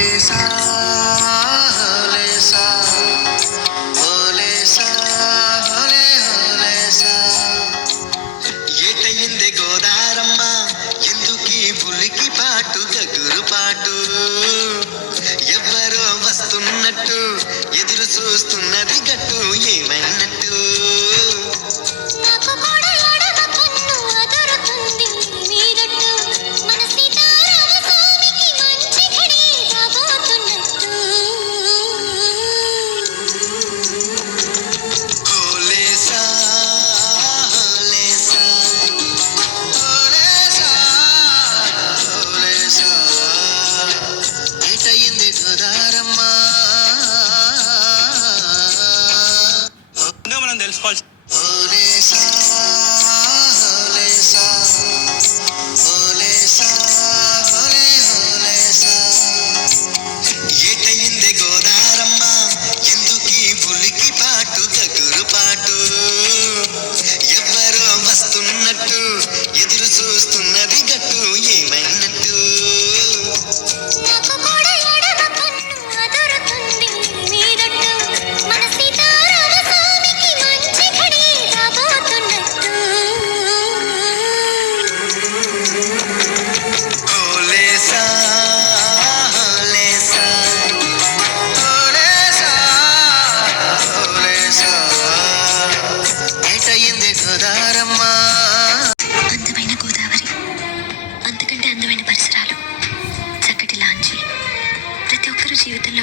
హోలేసా హోలేసా హోలేసా హోలే హోలేసా. ఏటయిందే గోదారమ్మ ఎందుకీ పులికి పాటు గగురు పాటు, ఎవ్వరో వస్తున్నట్టు ఎదురు చూస్తున్నది గట్టు ఏమైనట్టు. తెలుసుకోవాలి. ఏటయిందే గోదారమ్మ ఎందుకీ పులికి పాటు గగురు పాటు, ఎవ్వరో వస్తున్నట్టు ఎదురు చూస్తున్నది గట్టు ఏమైనట్టు. అందమైన గోదావరి, అంతకంటే అందమైన పరిసరాలు, చక్కటి లాంచి, ప్రతి ఒక్కరూ జీవితంలో